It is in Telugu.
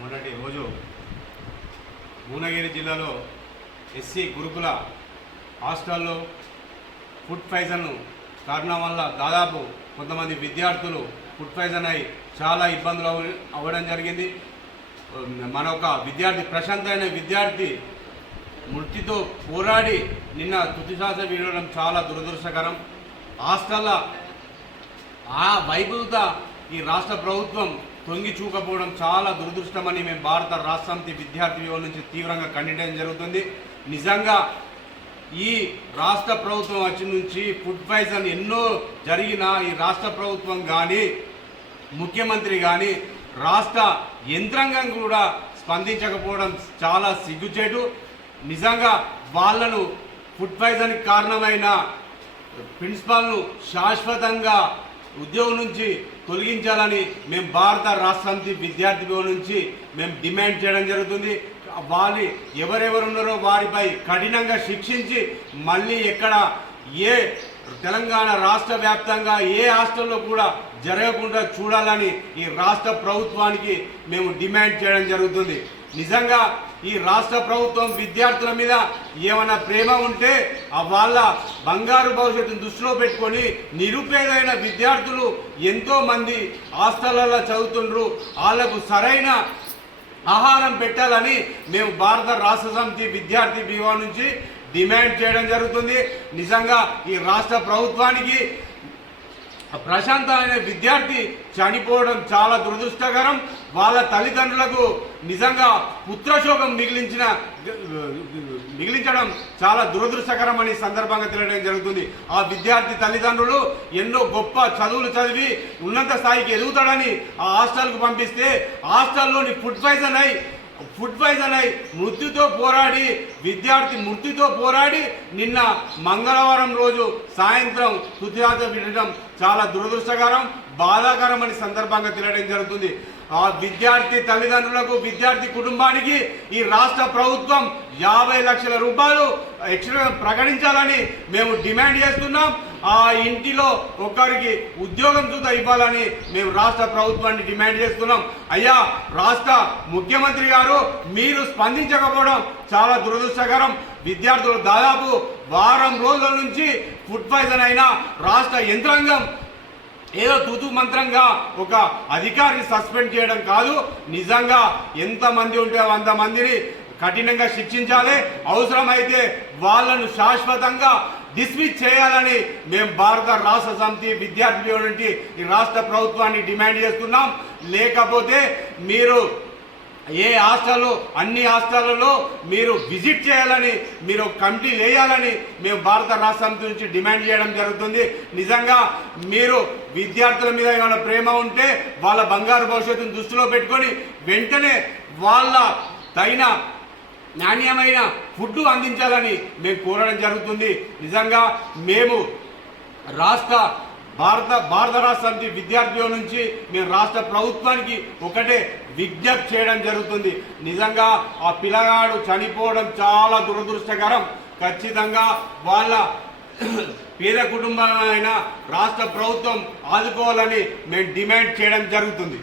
మొన్నటి రోజు భువనగిరి జిల్లాలో ఎస్సీ గురుకుల హాస్టల్లో ఫుడ్ పాయిజన్ కారణం వల్ల దాదాపు కొంతమంది విద్యార్థులు ఫుడ్ పాయిజన్ అయి చాలా ఇబ్బందులు అవ్వడం జరిగింది. మన ఒక విద్యార్థి ప్రశాంత్ అనే విద్యార్థి మృతితో పోరాడి నిన్న తుదిశ్వాస వీడడం చాలా దురదృష్టకరం. హాస్టల్ల ఆ వైభవత ఈ రాష్ట్ర ప్రభుత్వం తొంగి చూకపోవడం చాలా దురదృష్టమని మేము భారత రాష్ట్ర సమితి విద్యార్థి విభాగం నుంచి తీవ్రంగా ఖండించడం జరుగుతుంది. నిజంగా ఈ రాష్ట్ర ప్రభుత్వం వచ్చి నుంచి ఫుడ్ పాయిజన్ ఎన్నో జరిగిన ఈ రాష్ట్ర ప్రభుత్వం కానీ ముఖ్యమంత్రి కానీ రాష్ట్ర యంత్రాంగం కూడా స్పందించకపోవడం చాలా సిగ్గుచేటు. నిజంగా వాళ్ళను ఫుడ్ పాయిజన్కి కారణమైన ప్రిన్సిపాల్ను శాశ్వతంగా ఉద్యోగం నుంచి తొలగించాలని మేము భారత రాష్ట్ర సమితి విద్యార్థి విభాగం నుంచి మేము డిమాండ్ చేయడం జరుగుతుంది. వాళ్ళు ఎవరెవరు ఉన్నారో వారిపై కఠినంగా శిక్షించి మళ్ళీ ఎక్కడ ఏ తెలంగాణ రాష్ట్ర వ్యాప్తంగా ఏ హాస్టల్లో కూడా జరగకుండా చూడాలని ఈ రాష్ట్ర ప్రభుత్వానికి మేము డిమాండ్ చేయడం జరుగుతుంది. నిజంగా ఈ రాష్ట్ర ప్రభుత్వం విద్యార్థుల మీద ఏమైనా ప్రేమ ఉంటే వాళ్ళ బంగారు భవిష్యత్తును దృష్టిలో పెట్టుకొని నిరుపేదైన విద్యార్థులు ఎంతోమంది హాస్టళ్లలో చదువుతుండ్రు, వాళ్లకు సరైన ఆహారం పెట్టాలని మేము భారత రాష్ట్ర సమితి విద్యార్థి విభాగం నుంచి డిమాండ్ చేయడం జరుగుతుంది. నిజంగా ఈ రాష్ట్ర ప్రభుత్వానికి ప్రశాంత్ అనే విద్యార్థి చనిపోవడం చాలా దురదృష్టకరం. వాళ్ళ తల్లిదండ్రులకు నిజంగా పుత్రశోకం మిగిలించడం చాలా దురదృష్టకరం అని సందర్భంగా తెలియడం జరుగుతుంది. ఆ విద్యార్థి తల్లిదండ్రులు ఎన్నో గొప్ప చదువులు చదివి ఉన్నత స్థాయికి ఎదుగుతాడని ఆ హాస్టల్కు పంపిస్తే హాస్టల్లోని ఫుడ్ పాయిజన్ అయి మృత్యుతో పోరాడి నిన్న మంగళవారం రోజు సాయంత్రం తుదిశ్వాస విడడం చాలా దురదృష్టకరం, బాధాకరం అని సందర్భంగా తెలియడం జరుగుతుంది. ఆ విద్యార్థి తల్లిదండ్రులకు విద్యార్థి కుటుంబానికి ఈ రాష్ట్ర ప్రభుత్వం 50 లక్షల రూపాయలు ఎక్స్ట్రా ప్రకటించాలని మేము డిమాండ్ చేస్తున్నాం. ఆ ఇంటిలో ఒకరికి ఉద్యోగం చూద్దా ఇవ్వాలని మేము రాష్ట్ర ప్రభుత్వాన్ని డిమాండ్ చేస్తున్నాం. అయ్యా రాష్ట్ర ముఖ్యమంత్రి గారు మీరు స్పందించకపోవడం చాలా దురదృష్టకరం. విద్యార్థులు దాదాపు వారం రోజుల నుంచి ఫుడ్ పాయిజన్ అయిన రాష్ట్ర యంత్రాంగం ఏదో తూతు మంత్రంగా ఒక అధికారిని సస్పెండ్ చేయడం కాదు, నిజంగా ఎంతమంది ఉంటే అంతమందిని కఠినంగా శిక్షించాలి. అవసరమైతే వాళ్ళను శాశ్వతంగా డిస్మిస్ చేయాలని మేము భారత రాష్ట్ర సమితి విద్యార్థి నుండి ఈ రాష్ట్ర ప్రభుత్వాన్ని డిమాండ్ చేస్తున్నాం. లేకపోతే మీరు ఏ హాస్టల్లో అన్ని హాస్టళ్లలో మీరు విజిట్ చేయాలని, మీరు కమిటీ వేయాలని మేము భారత రాష్ట్ర సమితి నుంచి డిమాండ్ చేయడం జరుగుతుంది. నిజంగా మీరు విద్యార్థుల మీద ఏమైనా ప్రేమ ఉంటే వాళ్ళ బంగారు భవిష్యత్తును దృష్టిలో పెట్టుకొని వెంటనే వాళ్ళ తగిన నాణ్యమైన ఫుడ్ అందించాలని మేము కోరడం జరుగుతుంది. నిజంగా మేము భారత రాష్ట్ర సమితి విద్యార్థుల నుంచి మేము రాష్ట్ర ప్రభుత్వానికి ఒకటే విజ్ఞప్తి చేయడం జరుగుతుంది. నిజంగా ఆ పిల్లగాడు చనిపోవడం చాలా దురదృష్టకరం. ఖచ్చితంగా వాళ్ళ పేద కుటుంబమైన రాష్ట్ర ప్రభుత్వం ఆదుకోవాలని మేము డిమాండ్ చేయడం జరుగుతుంది.